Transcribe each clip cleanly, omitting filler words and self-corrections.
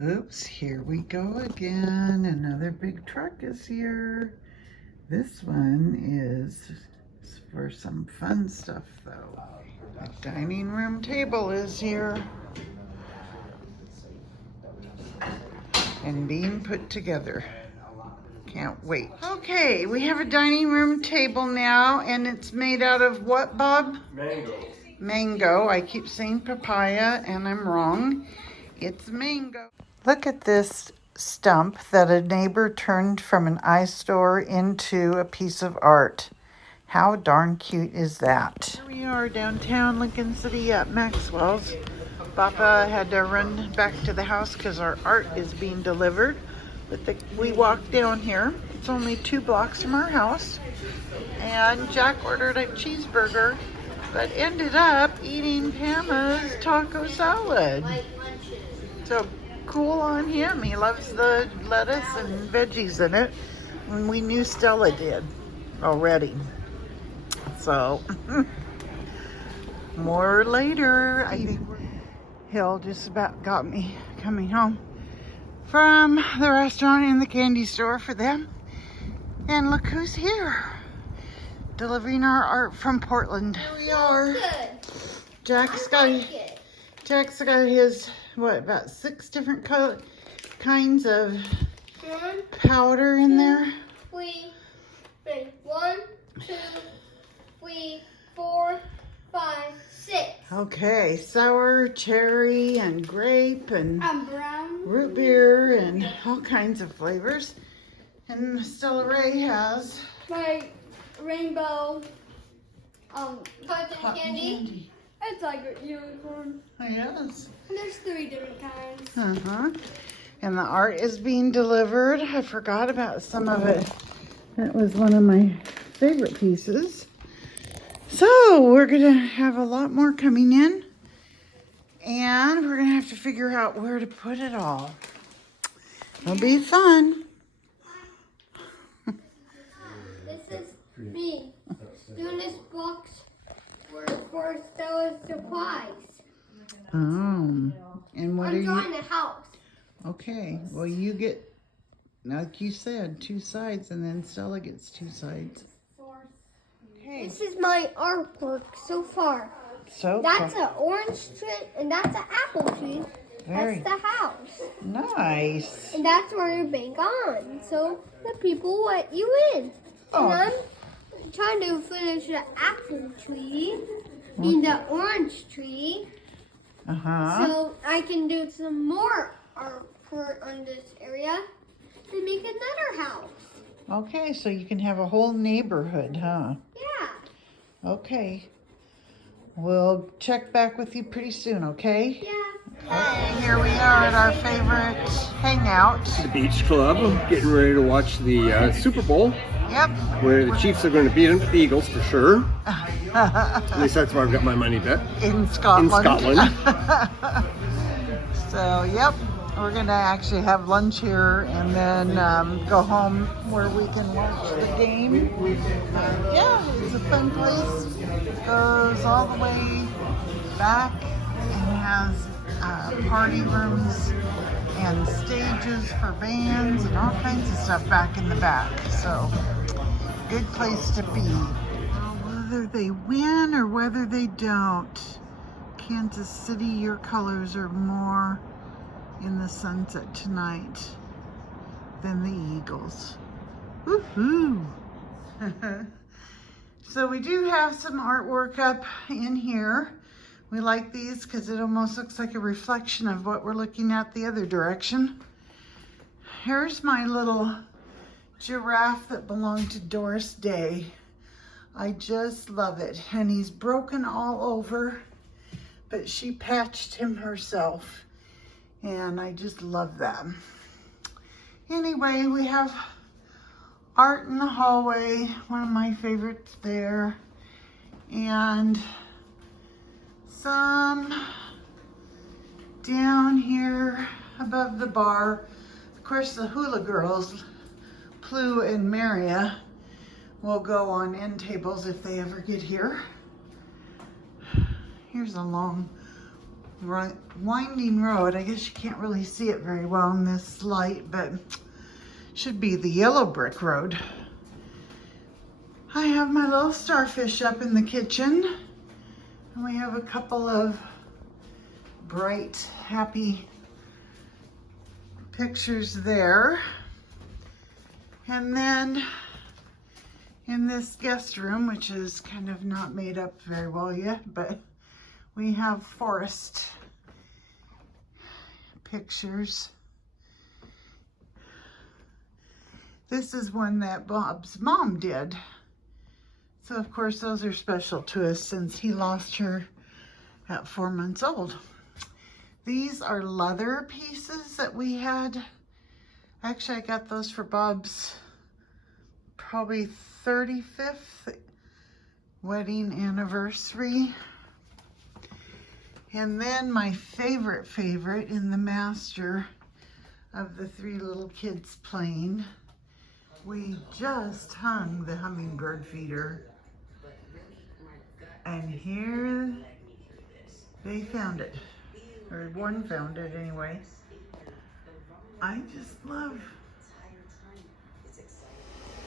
Oops, here we go again. Another big truck is here. This one is for some fun stuff though. The dining room table is here and being put together. Can't wait. Okay, we have a dining room table now, and it's made out of what, Bob? Mango. Mango. I keep saying papaya and I'm wrong. It's mango. Look at this stump that a neighbor turned from an eyesore into a piece of art. How darn cute is that? Here we are downtown Lincoln City at Maxwell's. Papa had to run back to the house because our art is being delivered. But we walked down here. It's only 2 blocks from our house. And Jack ordered a cheeseburger, but ended up eating Pama's taco salad. So cool on him. He loves the lettuce and veggies in it. And we knew Stella did already. So, more later. I think Hill just about got me coming home from the restaurant and the candy store for them. And look who's here, delivering our art from Portland. Here we are. Jack's got his, what, about 6 different kinds of powder in there. 1, 2, 3, 4, 5, 6. Okay, sour, cherry, and grape, and brown. root beer, and all kinds of flavors. And Stella Ray has My rainbow cotton candy. It's like a unicorn. Yes. And there's 3 different kinds. Uh-huh. And the art is being delivered. I forgot about some of it. That was one of my favorite pieces. So we're gonna have a lot more coming in, and we're gonna have to figure out where to put it all. It'll be fun. This is me doing this box for Stella's surprise. And what are I'm drawing you? a house. Okay, well you get, like you said, 2 sides, and then Stella gets 2 sides. Okay. This is my artwork so far. So That's an orange tree, and that's an apple tree. Very That's the house. nice. And that's where you bank on. So the people let you in. Oh. And I'm trying to finish the apple tree and the orange tree. Uh-huh. So I can do some more art on this area and make another house. Okay, so you can have a whole neighborhood, huh? Yeah. Okay. We'll check back with you pretty soon, okay? Yeah. Okay, here we are at our favorite hangout. The Beach Club, getting ready to watch the Super Bowl, Yep. where the Chiefs are going to beat the Eagles for sure. At least that's where I've got my money bet. In Scotland. In Scotland. So, yep. We're going to actually have lunch here and then go home where we can watch the game. Yeah, it's a fun place. It goes all the way back and has party rooms and stages for bands and all kinds of stuff back in the back. So, good place to be. Whether they win or whether they don't, Kansas City, your colors are more in the sunset tonight than the Eagles. Woohoo! So we do have some artwork up in here. We like these because it almost looks like a reflection of what we're looking at the other direction. Here's my little giraffe that belonged to Doris Day. I just love it. And he's broken all over, but she patched him herself. And I just love that. Anyway, we have art in the hallway, one of my favorites there. And some down here above the bar. Of course, the hula girls, Plu and Maria, will go on end tables if they ever get here. Here's a long right, winding road. I guess you can't really see it very well in this light, but should be the yellow brick road. I have my little starfish up in the kitchen, and we have a couple of bright, happy pictures there. And then in this guest room, which is kind of not made up very well yet, but we have forest pictures. This is one that Bob's mom did. So of course those are special to us since he lost her at 4 months old. These are leather pieces that we had. Actually, I got those for Bob's probably 35th wedding anniversary. And then my favorite in the master of the 3 little kids playing, we just hung the hummingbird feeder. And here they found it, or one found it anyway. I just love.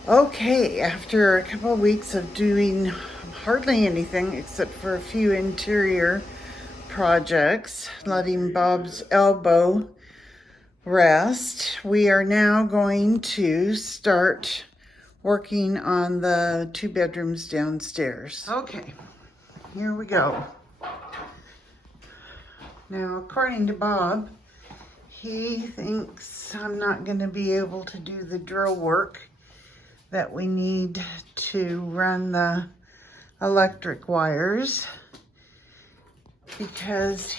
Okay, after a couple of weeks of doing hardly anything except for a few interior projects, letting Bob's elbow rest, we are now going to start working on the 2 bedrooms downstairs. Okay, here we go. Now, according to Bob, he thinks I'm not going to be able to do the drill work that we need to run the electric wires because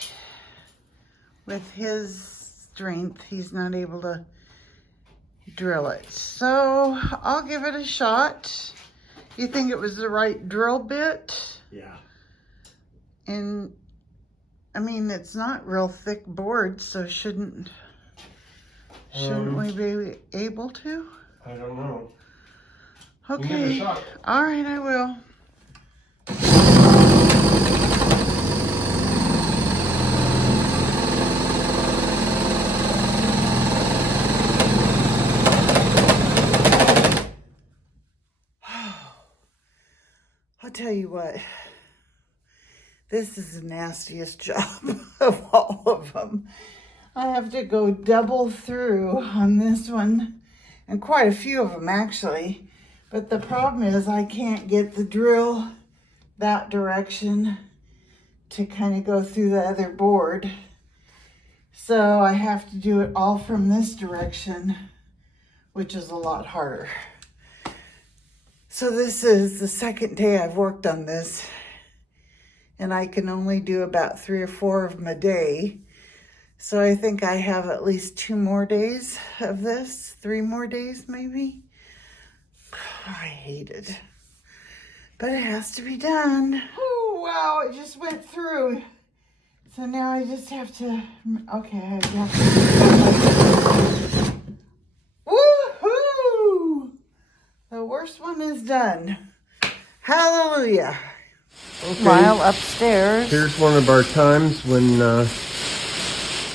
with his strength, he's not able to drill it. So I'll give it a shot. You think it was the right drill bit? Yeah. And I mean, it's not real thick board, so shouldn't we be able to? I don't know. Okay. Give it a shot. All right, I will. I'll tell you what. This is the nastiest job of all of them. I have to go double through on this one, and quite a few of them actually. But the problem is I can't get the drill that direction to kind of go through the other board. So I have to do it all from this direction, which is a lot harder. So this is the second day I've worked on this, and I can only do about 3 or 4 of them a day. So I think I have at least 2 more days of this, 3 more days maybe. I hate it, but it has to be done. Oh, wow, it just went through. So now I just have to, okay, I have to. Woohoo! The worst one is done. Hallelujah. Okay. While upstairs. Here's one of our times when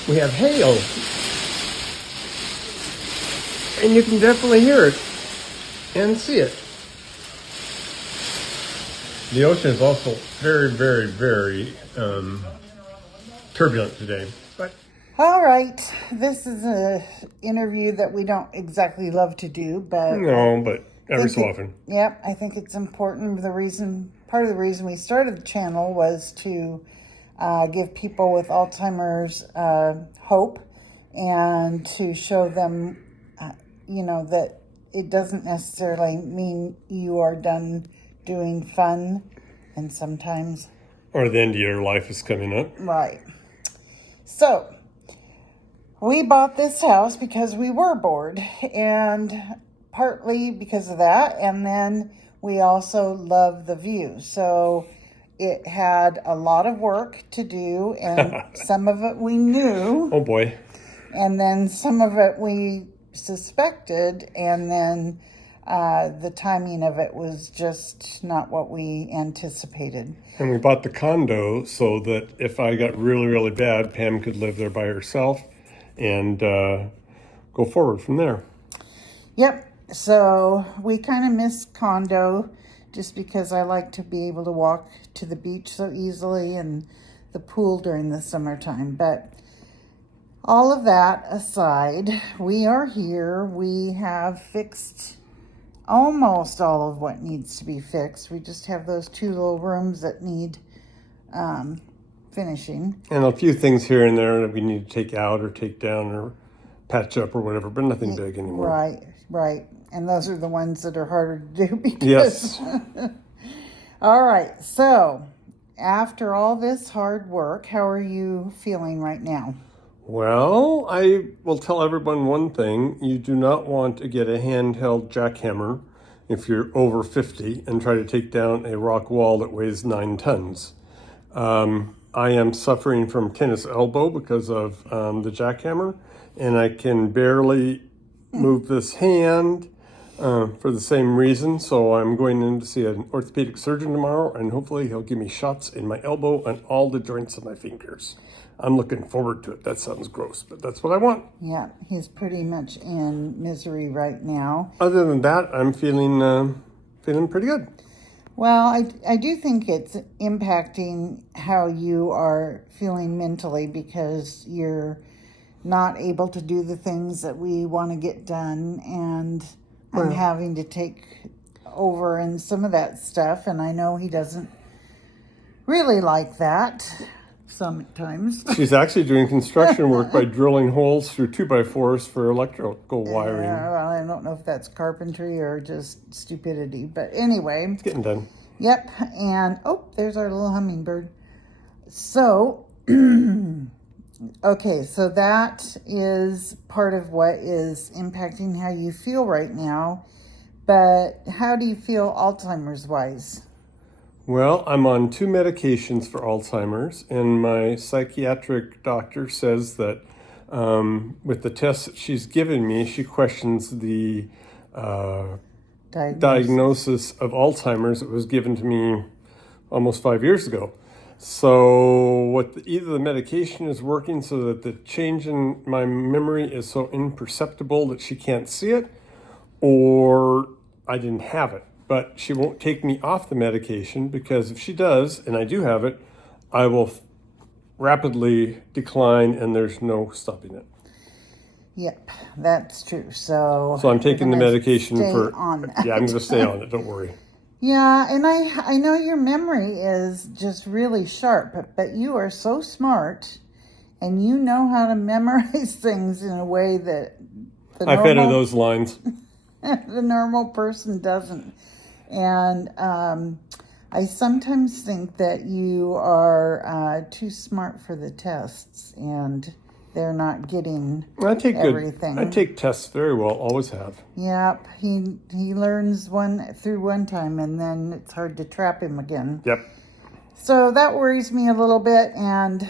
we have hail. And you can definitely hear it and see it. The ocean is also very, very, very turbulent today. But All right, this is a interview that we don't exactly love to do, but no, but every so often. Yep, I think it's important. Part of the reason we started the channel was to give people with Alzheimer's hope, and to show them, that it doesn't necessarily mean you are done doing fun, and sometimes. Or the end of your life is coming up. Right. So, we bought this house because we were bored, and partly because of that, and then we also love the view. So it had a lot of work to do, and some of it we knew. Oh boy. And then some of it we suspected, and then the timing of it was just not what we anticipated. And we bought the condo so that if I got really, really bad, Pam could live there by herself and go forward from there. Yep. So we kind of miss condo just because I like to be able to walk to the beach so easily and the pool during the summertime. But all of that aside, we are here. We have fixed almost all of what needs to be fixed. We just have those 2 little rooms that need finishing. And a few things here and there that we need to take out or take down or patch up or whatever, but nothing big anymore. Right. And those are the ones that are harder to do because... Yes. All right. So after all this hard work, how are you feeling right now? Well, I will tell everyone one thing. You do not want to get a handheld jackhammer if you're over 50 and try to take down a rock wall that weighs 9 tons. I am suffering from tennis elbow because of the jackhammer, and I can barely move this hand for the same reason. So I'm going in to see an orthopedic surgeon tomorrow, and hopefully he'll give me shots in my elbow and all the joints of my fingers. I'm looking forward to it. That sounds gross, but that's what I want. Yeah, he's pretty much in misery right now. Other than that, I'm feeling pretty good. Well, I do think it's impacting how you are feeling mentally because you're not able to do the things that we want to get done, and I'm having to take over in some of that stuff, and I know he doesn't really like that sometimes. She's actually doing construction work by drilling holes through 2x4s for electrical wiring. Well, I don't know if that's carpentry or just stupidity, but anyway. It's getting done. Yep, and there's our little hummingbird. So, okay, so that is part of what is impacting how you feel right now, but how do you feel Alzheimer's wise? Well, I'm on 2 medications for Alzheimer's, and my psychiatric doctor says that with the tests that she's given me, she questions the diagnosis of Alzheimer's that was given to me almost 5 years ago. So either the medication is working so that the change in my memory is so imperceptible that she can't see it, or I didn't have it. But she won't take me off the medication because if she does, and I do have it, I will rapidly decline and there's no stopping it. Yep, that's true. So I'm taking the medication for... on that. Yeah, I'm going to stay on it, don't worry. Yeah, and I know your memory is just really sharp, but you are so smart and you know how to memorize things in a way that I fed her those lines. the normal person doesn't. And I sometimes think that you are too smart for the tests and they're not getting everything. I take tests very well, always have. Yep, he learns through one time and then it's hard to trap him again. Yep. So that worries me a little bit, and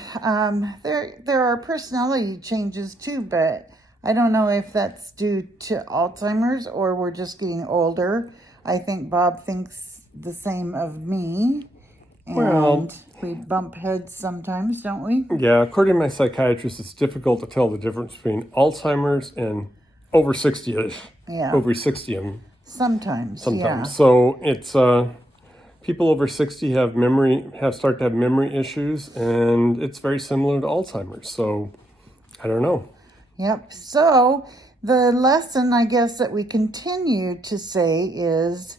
there are personality changes too, but I don't know if that's due to Alzheimer's or we're just getting older. I think Bob thinks the same of me. And we bump heads sometimes, don't we? Yeah, according to my psychiatrist, it's difficult to tell the difference between Alzheimer's and over 60-ish. Yeah. Over 60 Sometimes. Yeah. So it's people over 60 start to have memory issues, and it's very similar to Alzheimer's. So I don't know. Yep. So the lesson, I guess, that we continue to say is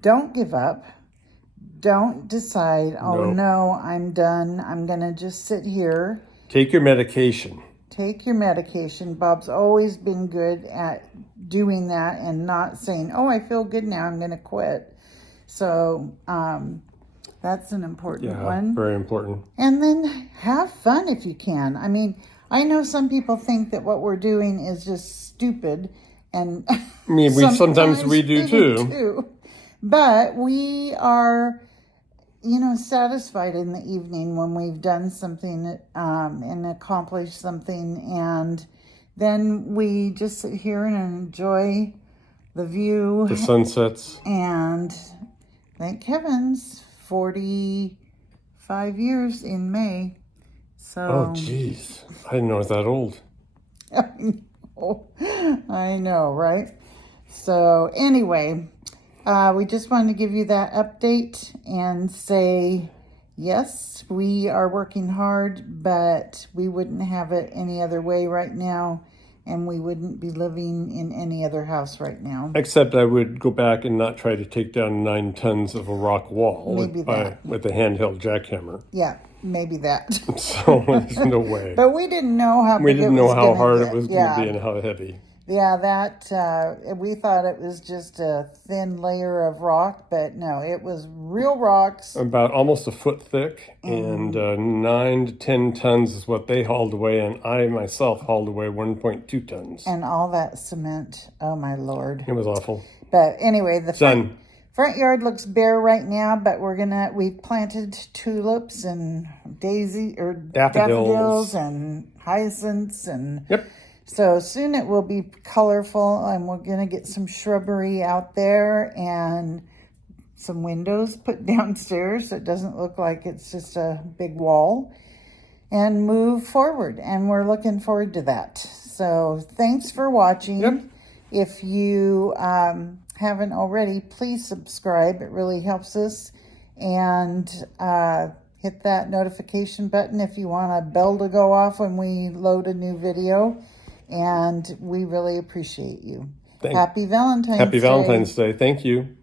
don't give up. Don't decide, no, I'm done. I'm going to just sit here. Take your medication. Take your medication. Bob's always been good at doing that and not saying, I feel good now, I'm going to quit. So that's an important one. Yeah, very important. And then have fun if you can. I mean, I know some people think that what we're doing is just stupid, and sometimes we do too. But we are, satisfied in the evening when we've done something and accomplished something, and then we just sit here and enjoy the view. The sunsets. And thank heavens, 45 years in May. So Oh, geez. I didn't know I was that old. I know, right? So anyway, we just wanted to give you that update and say, yes, we are working hard, but we wouldn't have it any other way right now, and we wouldn't be living in any other house right now. Except I would go back and not try to take down 9 tons of a rock wall Maybe that. with a handheld jackhammer. Yeah, maybe that. So there's no way. But we didn't know how We big didn't it know was how gonna hard get. it was going to be and how heavy. Yeah, that, we thought it was just a thin layer of rock, but no, it was real rocks. About almost a foot thick, and 9 to 10 tons is what they hauled away, and I myself hauled away 1.2 tons. And all that cement, oh my Lord. It was awful. But anyway, the Done. front yard looks bare right now, but we've planted tulips and daffodils and hyacinths, and Yep. so soon it will be colorful, and we're gonna get some shrubbery out there and some windows put downstairs so it doesn't look like it's just a big wall, and move forward. And we're looking forward to that. So thanks for watching. Yep. If you haven't already, please subscribe. It really helps us. And hit that notification button if you want a bell to go off when we load a new video. And we really appreciate you. Happy Valentine's Day. Happy Valentine's Day. Thank you.